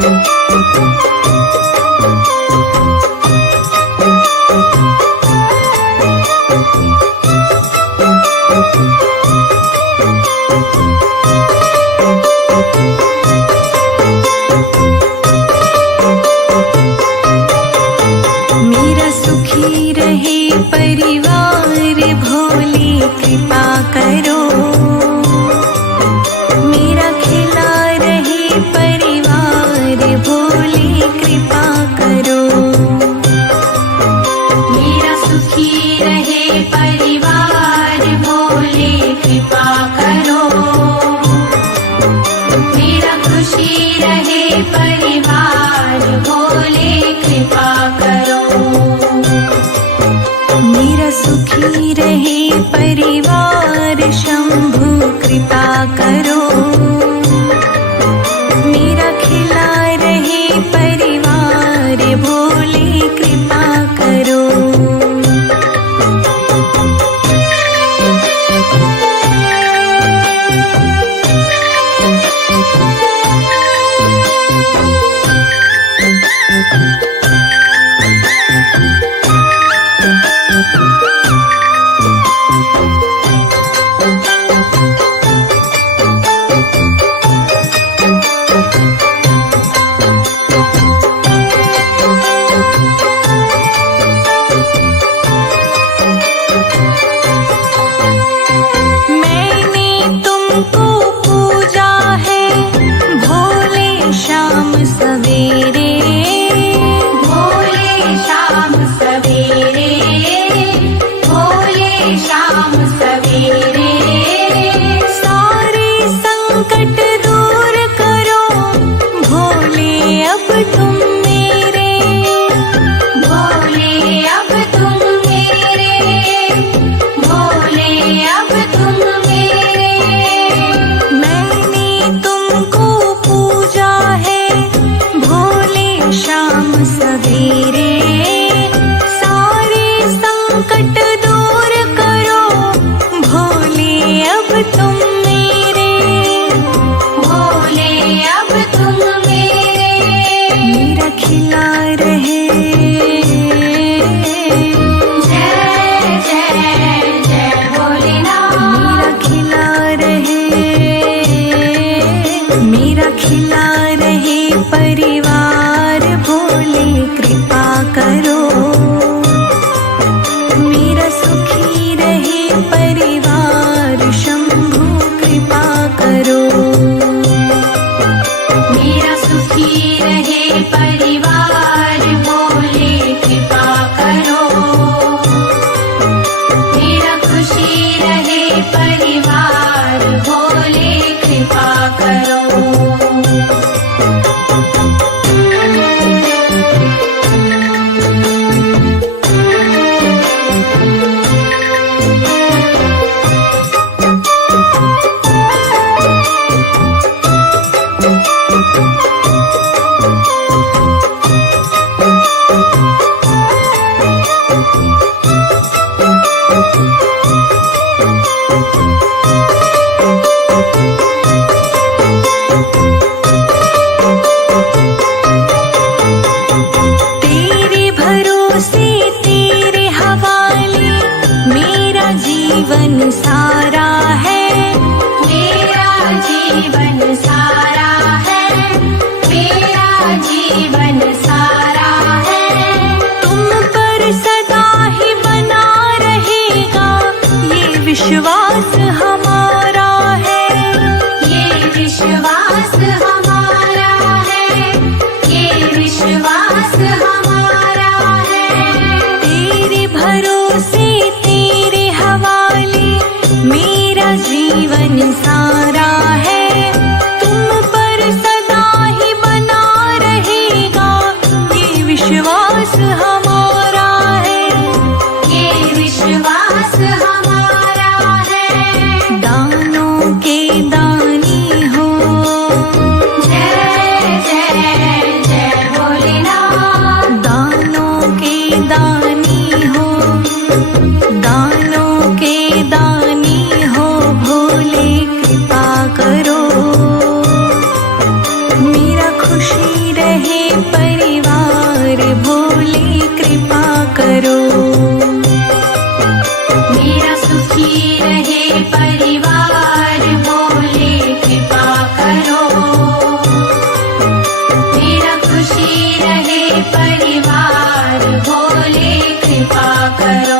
मेरा सुखी रहे परिवार भोले कृपा करो। मेरा खिला रहे परिवार भोले कृपा करो। मेरा सुखी रहे परिवार भोले कृपा करो। मेरा खुशी रहे परिवार भोले कृपा करो। मेरा सुखी रहे परिवार शंभु कृपा करो। मेरा खिला रहे परिवार भोले कृपा करो। परिवार भोले कृपा करो। मेरा सुखी रहे परिवार शंभु कृपा करो। मेरा सुखी रहे परिवार भोले कृपा करो। मेरा खुशी रहे परिवार भोले कृपा करो। जीवन सारा है, मेरा जीवन सारा है, मेरा जीवन सारा है। तुम पर सदा ही बना रहेगा ये विश्वास हमारा है, ये विश्वास हमारा है, ये विश्वास हमारा है। तेरे भरोसे तेरे हवाले मेरा जीवन सारा है। तुम पर सदा ही बना रहेगा ये विश्वास हमारा है, ये विश्वास हमारा है। दानों के दानी हो, जय जय जय भोले रहे परिवार भोले कृपा करो। मेरा सुखी रहे परिवार भोले कृपा करो। मेरा खुशी रहे परिवार भोले कृपा करो।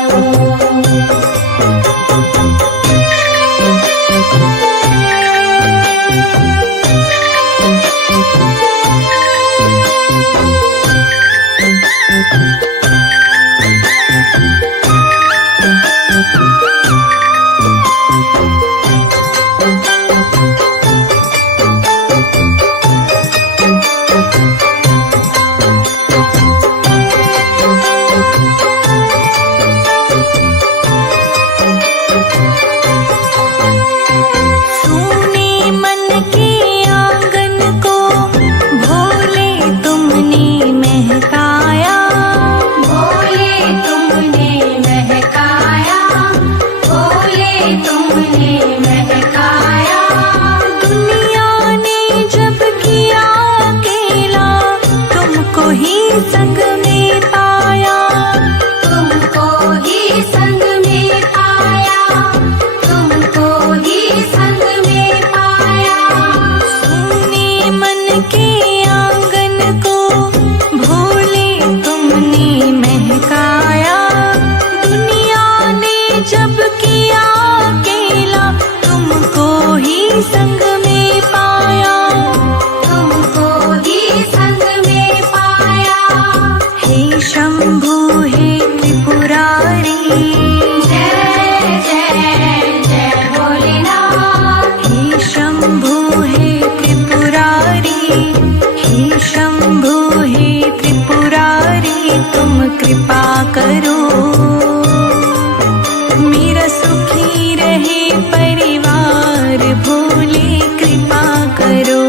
सोने मन के आंगन को भोले तुमने महकाया। भोले तुमने महकाया। भोले तुमने महकाया। दुनिया ने जब किया अकेला तुमको ही संग में पाया। तुमको ही संग में पाया। तुमको ही संग में पाया। सोने मन के आंगन को भोले तुमने महकाया। दुनिया ने जब किया अकेला तुमको ही संग में पाया। तुमको ही संग में पाया। हे शंभु हे त्रिपुरारी, जय जय जय भोलेनाथ। हे शंभु हे त्रिपुरारी, हे शंभु हे त्रिपुरारी तुम कृपा करो। मेरा सुखी रहे परिवार भोले कृपा करो।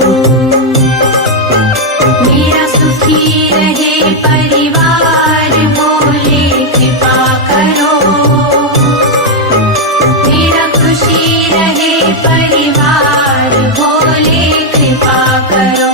मेरा सुखी रहे परिवार भोले कृपा करो। मेरा खुशी रहे परिवार भोले कृपा करो।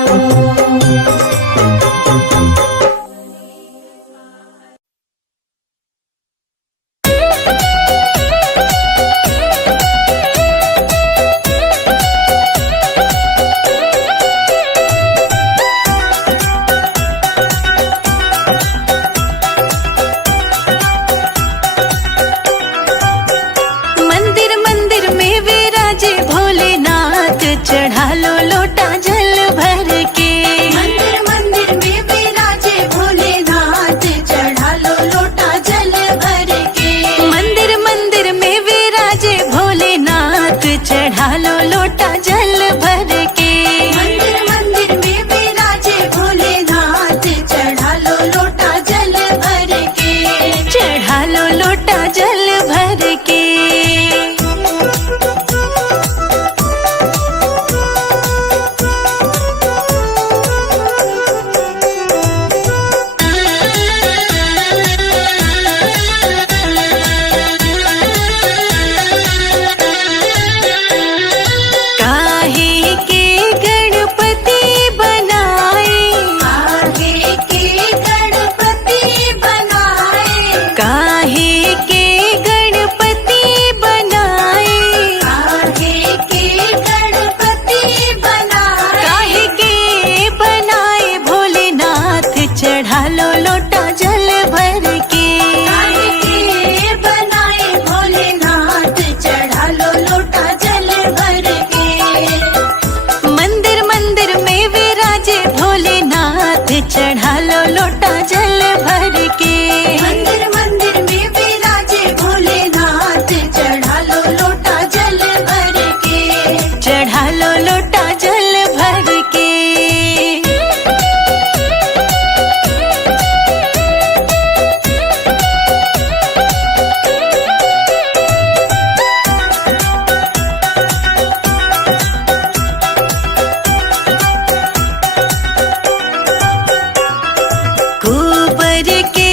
मंदिर मंदिर में विराजे भोलेनाथ, चढ़ा लो लोटा जल भर के। मंदिर मंदिर में विराजे भोलेनाथ, चढ़ा लो लोटा जल भर के। मंदिर मंदिर में विराजे भोलेनाथ, चढ़ा लो लोटा जल भर के। मंदिर मंदिर में विराजे भोलेनाथ, चढ़ा लो लोटा जल भर के। चढ़ा लो लोटा जल भर के। काहे के गणपति बनाए। आगे के गणपति बनाए। काहे के गणपति बनाए। आगे के गणपति बनाए। काहे के बनाए भोलेनाथ, चढ़ा लो लोटा जल भर के। आगे के बनाए भोलेनाथ, चढ़ा लो लोटा जल भर के। मंदिर मंदिर में विराजे भोलेनाथ, चढ़ा लो लोटा जल भर के। मंदिर मंदिर में विराजे भोलेनाथ, चढ़ा लो लोटा जल भर के। चढ़ा लो लोटा जल भर के। गोबर के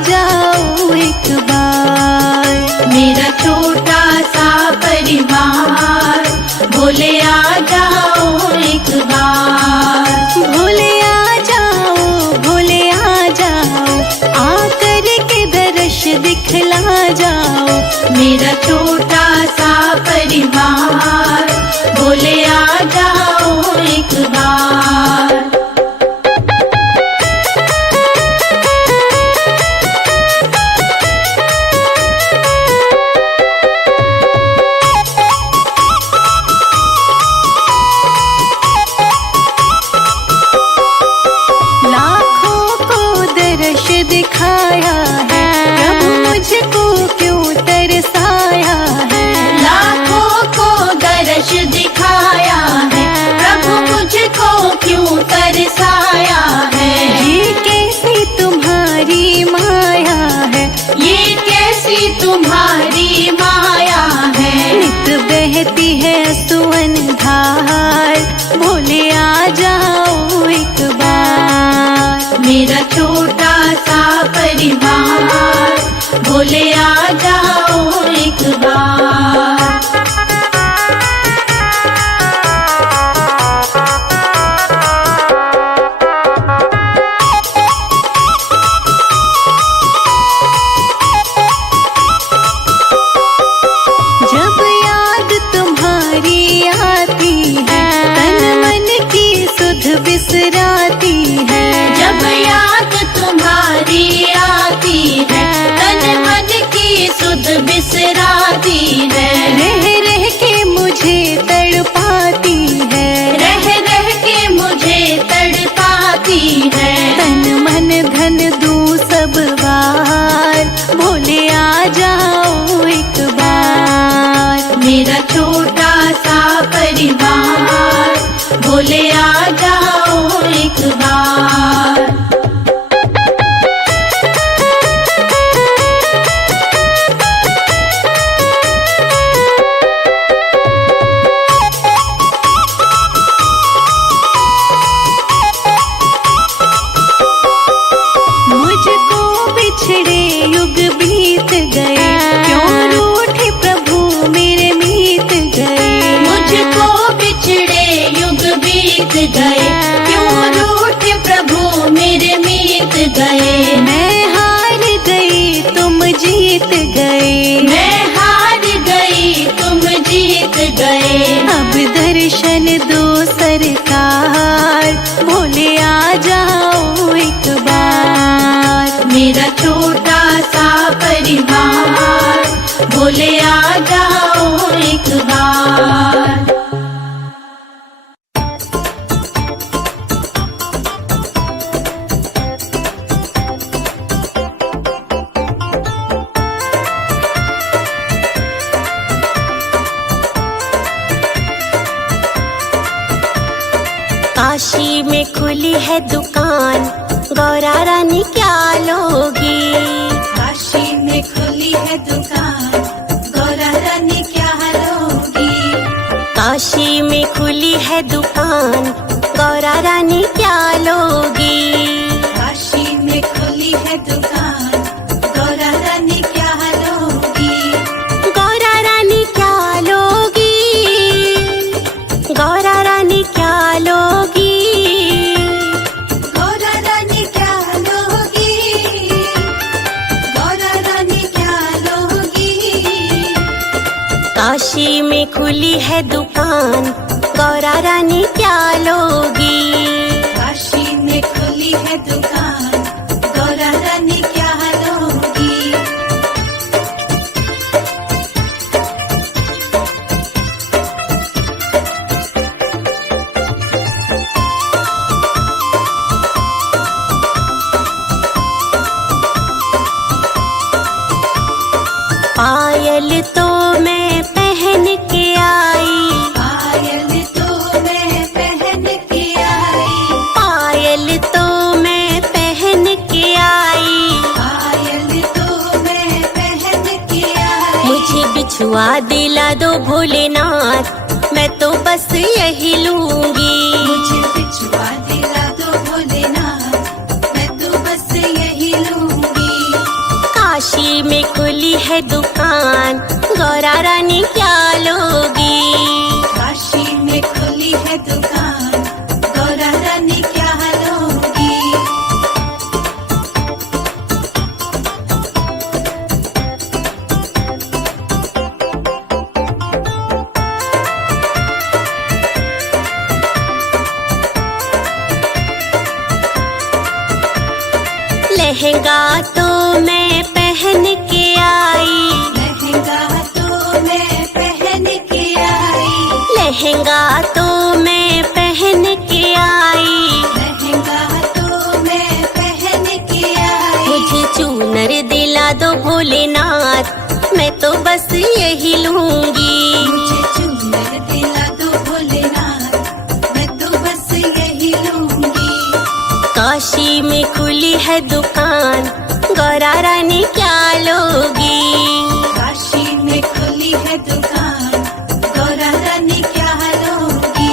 जाओ एक बार। मेरा छोटा सा परिवार भोले आ जाओ एक बार। भोले आ जाओ, भोले आ जाओ, आकर के दर्श दिखला जाओ। मेरा छोटा सा परिवार भोले आ जाओ एक बार। दिखाया है प्रभु मुझको क्यों तरसाया है। लाखों को दर्श दिखाया है प्रभु मुझको क्यों तरसाया है। ये कैसी तुम्हारी माया है, ये कैसी तुम्हारी माया है। नित बहती है सुवन धार, भोले आ जाओ एक बार। मेरा छोटा सा परिवार भोले आ जाओ एक बार। जब याद तुम्हारी आती है, तन मन की सुध बिसराती है। जब याद तुम्हारी आती है, तन मन की सुध बिसराती है। रह रह के मुझे तड़पाती है, रह रह के मुझे तड़पाती है। तन मन धन दूं सब बार, भोले आ जाओ एक बार। मेरा छोटा सा परिवार भोले आ जाओ एक बार। मुझको बिछड़े युग बीत गए, क्यों रूठे प्रभु मेरे मीत गए। मुझको बिछड़े युग बीत गए, क्यों रूठे प्रभु मेरे मीत गए। मैं हार गई तुम जीत गए, मैं हार गई तुम जीत गए। अब दर्शन दो सरकार, भोले आ जाओ एक बार। मेरा छोटा सा परिवार भोले आ जाओ एक बार। काशी में खुली है दुकान, गौरा रानी क्या लोगी। काशी में खुली है दुकान, गौरा रानी क्या लोगी। काशी में खुली है दुकान, गौरा रानी क्या लोगी। काशी में खुली है दुकान, गौरा रानी क्या लोगी। गौरा रानी क्या लोगी, गौरा रानी क्या लोगी। गौरा रानी क्या लोगी, गौरा रानी क्या लोगी। काशी में खुली है दुकान, गौरा रानी क्या लोगी। काशी में खुली है दुकान, गौरा रानी क्या लोगी। पायल तो मैं पहन के आई, पायल तो मैं पहन के आई। पायल तो मैं पहन के आई। पायल तो मैं पहन के आई। मुझे बिछुआ दिला दो भोलेनाथ, मैं तो बस यही लूंगी। मुझे बिछुआ दिला दो भोलेनाथ, मैं तो बस यही लूंगी। काशी में खुली है दुकान, गौरा रानी क्या लोगी? काशी में खुली है दुकान, गौरा रानी क्या लोगी? लहंगा तो मैं पहन के आई, लहंगा तो मैं पहन के आई, लहंगा तो मैं पहन के आई, लहंगा तो मैं पहन के आई। मुझे चूनर दिला दो भोलेनाथ, मैं तो बस यही लूंगी। मुझे चूनर दिला दो भोलेनाथ, मैं तो बस यही लूंगी। काशी में खुली है दुकान, गौरा रानी क्या लोगी? काशी में खुली है दुकान, गौरा रानी क्या लोगी?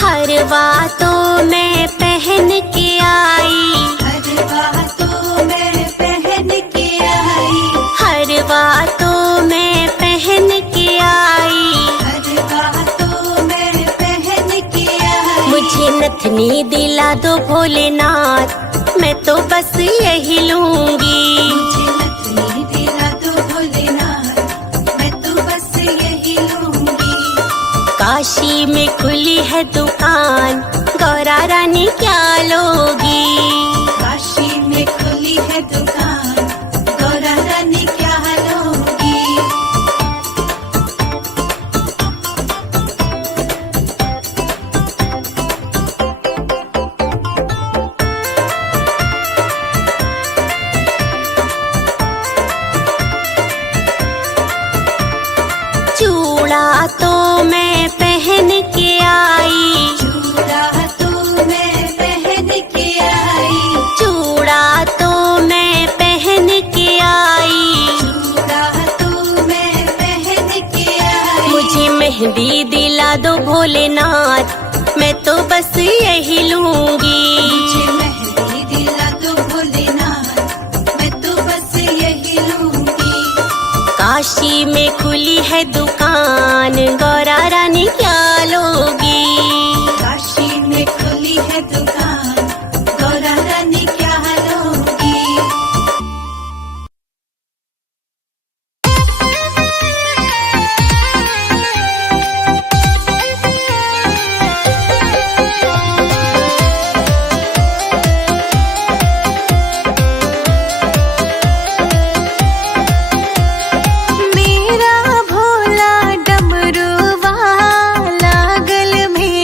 हरवा तो मैं पहन के आई, हरवा तो मैं पहन के आई, हरवा तो मैं पहन के आई, हरवा तो मैं पहन के आई। मुझे नथनी दिला दो भोलेनाथ, मैं तो बस यही लूंगी। मुझे नथनी दिला दो भोलेनाथ, मैं तो बस यही लूंगी। काशी में खुली है दुकान, गौरा रानी क्या लोगी? काशी में खुली है दुकान, गौरा रानी क्या लोगी? चूड़ा तो मैं पहन के आई, चूड़ा तो मैं पहन के आई, चूड़ा तो मैं पहन के आई, चूड़ा तो मैं पहन के आई। मुझे मेहंदी दिला दो भोलेनाथ, मैं तो बस यही लूंगी। मुझे मेहंदी दिला दो भोलेनाथ, मैं तो बस यही लूंगी। काशी में खुली है दुकान, गौरा रानी क्या लोगी? काशी में खुली है दुकान, गौरा रानी क्या लोगी? मेरा भोला डमरू वाला गल में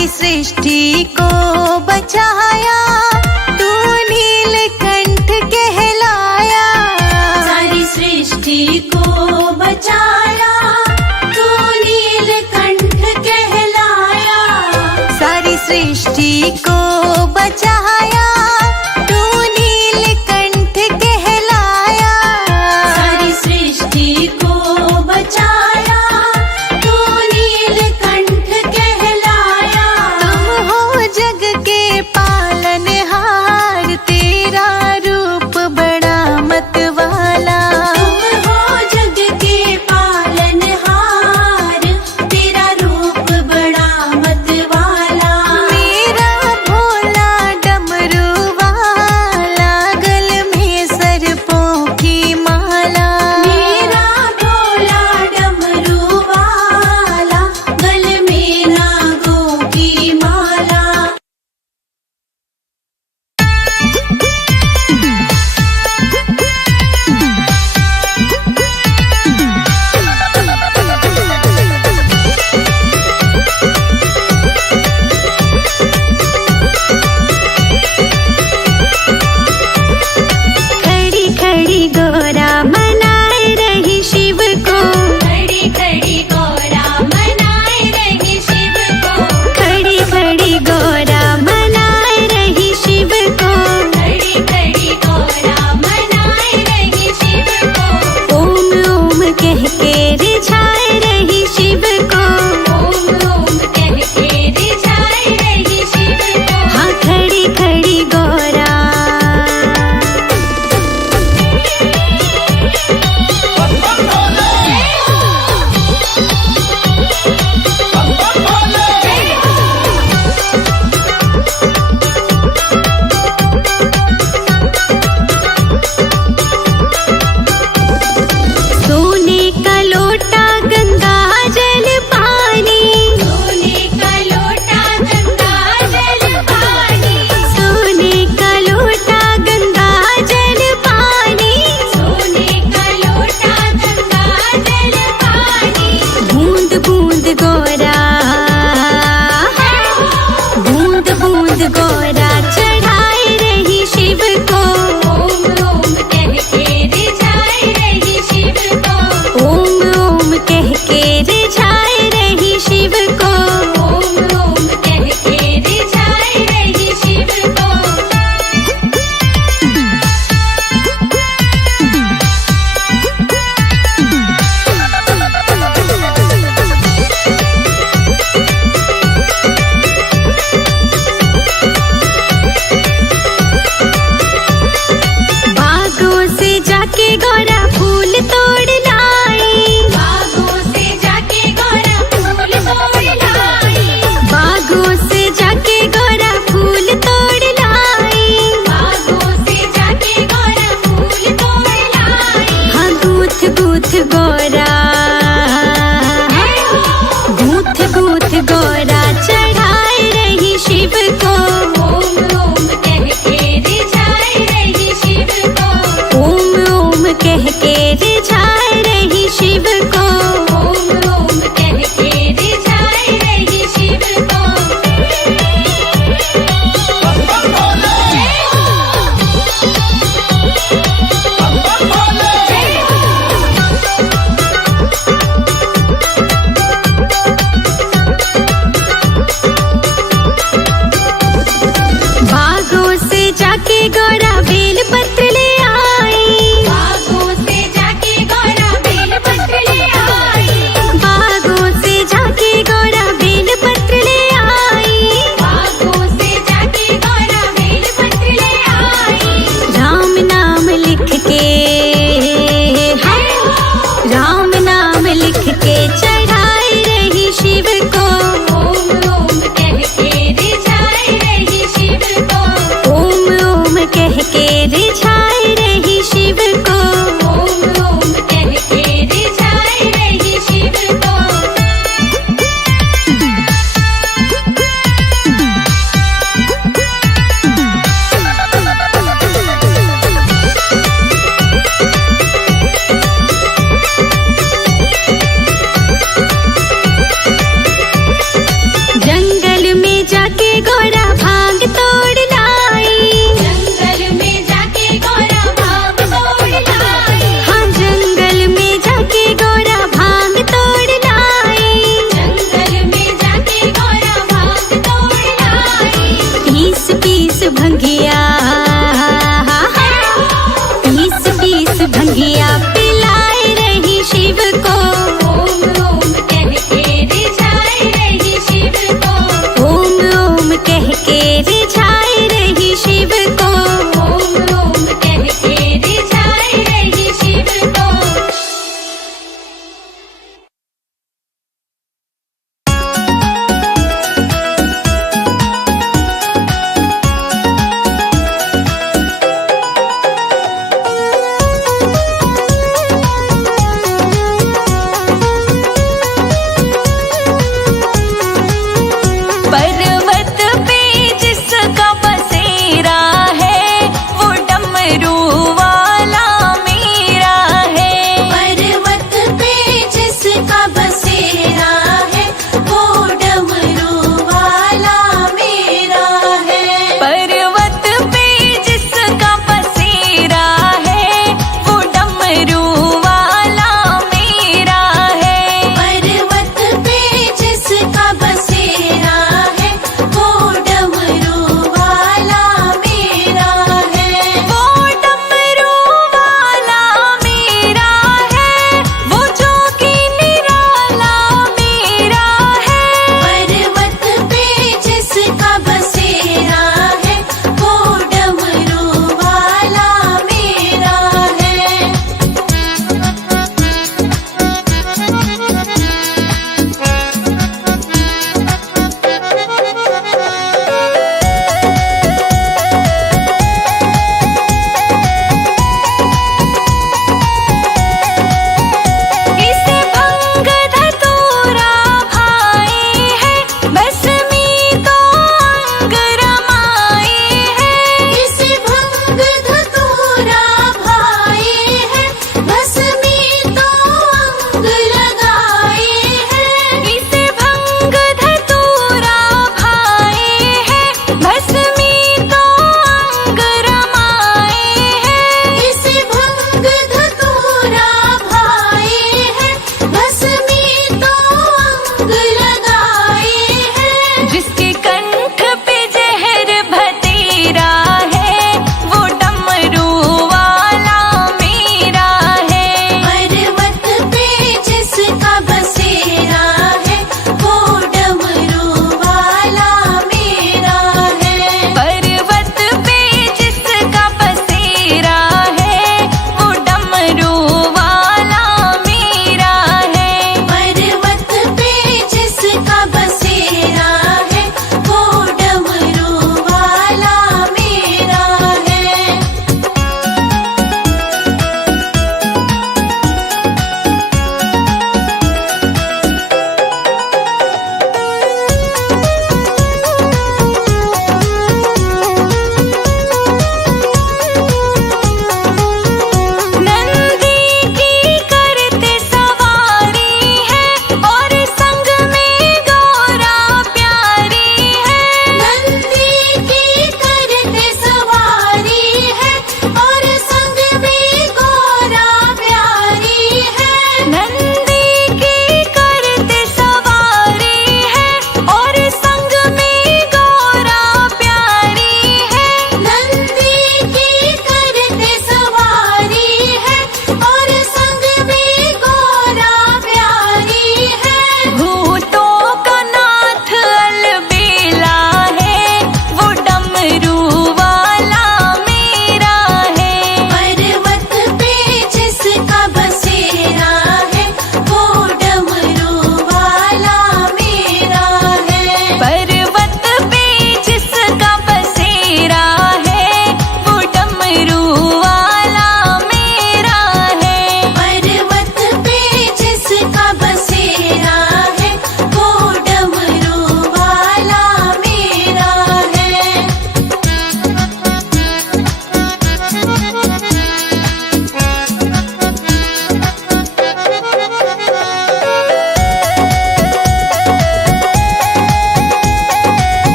सारी सृष्टि को बचाया, तू नीलकंठ कहलाया। सारी सृष्टि को बचाया, तू नीलकंठ कहलाया। सारी सृष्टि को बचाया, तू नीलकंठ कहलाया। सारी सृष्टि को बचाया, तू नीलकंठ कहलाया। तुम हो जग के पालनहार,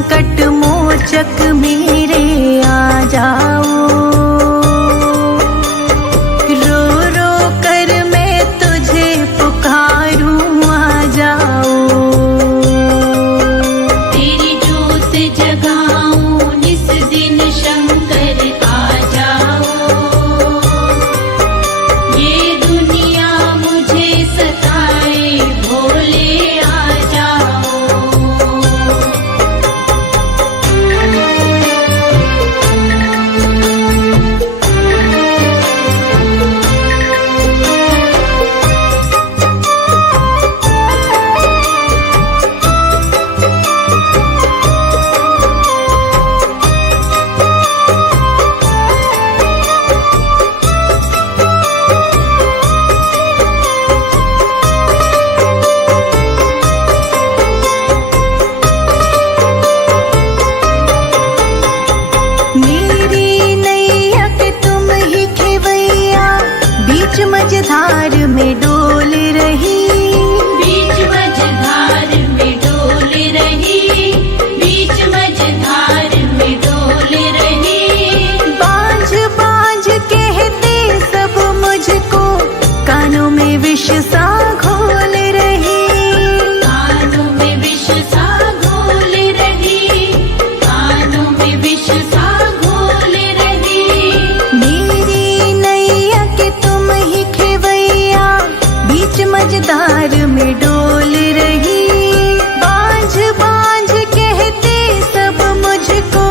संकट मोचक मेरे आ जाओ। रो रो कर मैं तुझे पुकारूं, आ जाओ। तेरी ज्योत जगाऊं निस दिन शंकर आ जाओ। ये दुनिया मुझे सताए भोले आ जाओ। मेरी नैया के तुम ही खेवैया, बीच मझधार में डोल रही। बीच मझधार में डोल रही, बीच मझधार में डोल रही। बांझ बांझ कहते सब मुझको, कानों में विष सा घोल रही। कानों में विष सा घोल रही, कानों में विष सा घोल रही। मेरी नैया के तुम ही खेवैया, बीच मझधार में डोल रही। बांझ बांझ कहते सब मुझको,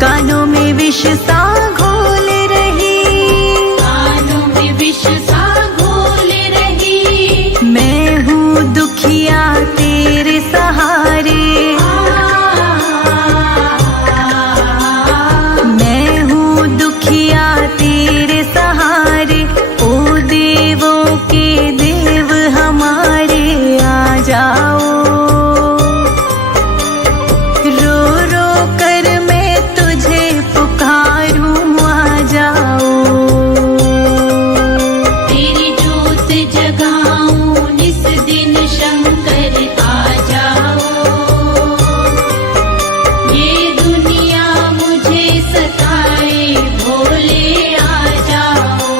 कानों में विष सा घोल रही। कानों में विष सा घोल रही। मैं हूँ दुखिया तेरे सहारे, मैं हूँ दुखिया तेरे सहारे। ओ देवों के देव हमारे आ जाओ। रो रो कर मैं तुझे पुकारूं, आ जाओ। तेरी ज्योत जगाऊं निस दिन शंकर आ जाओ। ये दुनिया मुझे सताए भोले आ जाओ।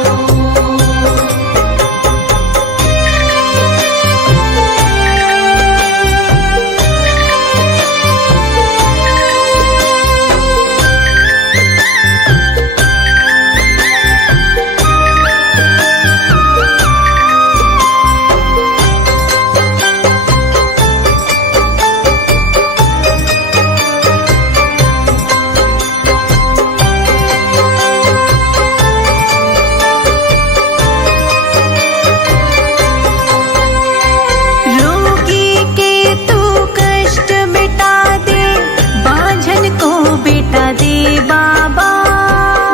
रोगी के तू कष्ट मिटा दे, बांझन को बेटा दे बाबा।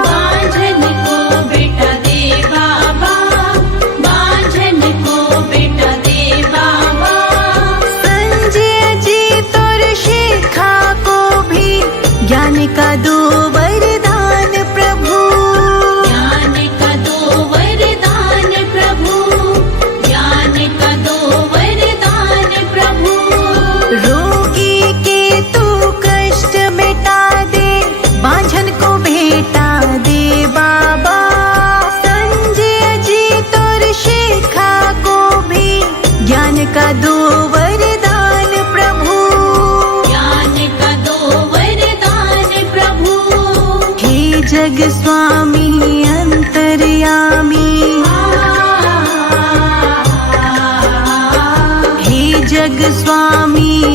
बांझन को बेटा दे बाबा, बांझन को बेटा दे बाबा। संजय जी तोर शिखा को भी ज्ञान का दो वरदान प्रभु। ज्ञान का दो वरदान प्रभु, ज्ञान का दो वरदान प्रभु। रोगी के तू कष्ट मिटा दे, बांझन को बेटा दे बाबा। संजय जी तोर शिखा को भी ज्ञान का दो वरदान प्रभु। ज्ञान का दो वरदान प्रभु। हे जग स्वामी अंतर्यामी, हे जग स्वामी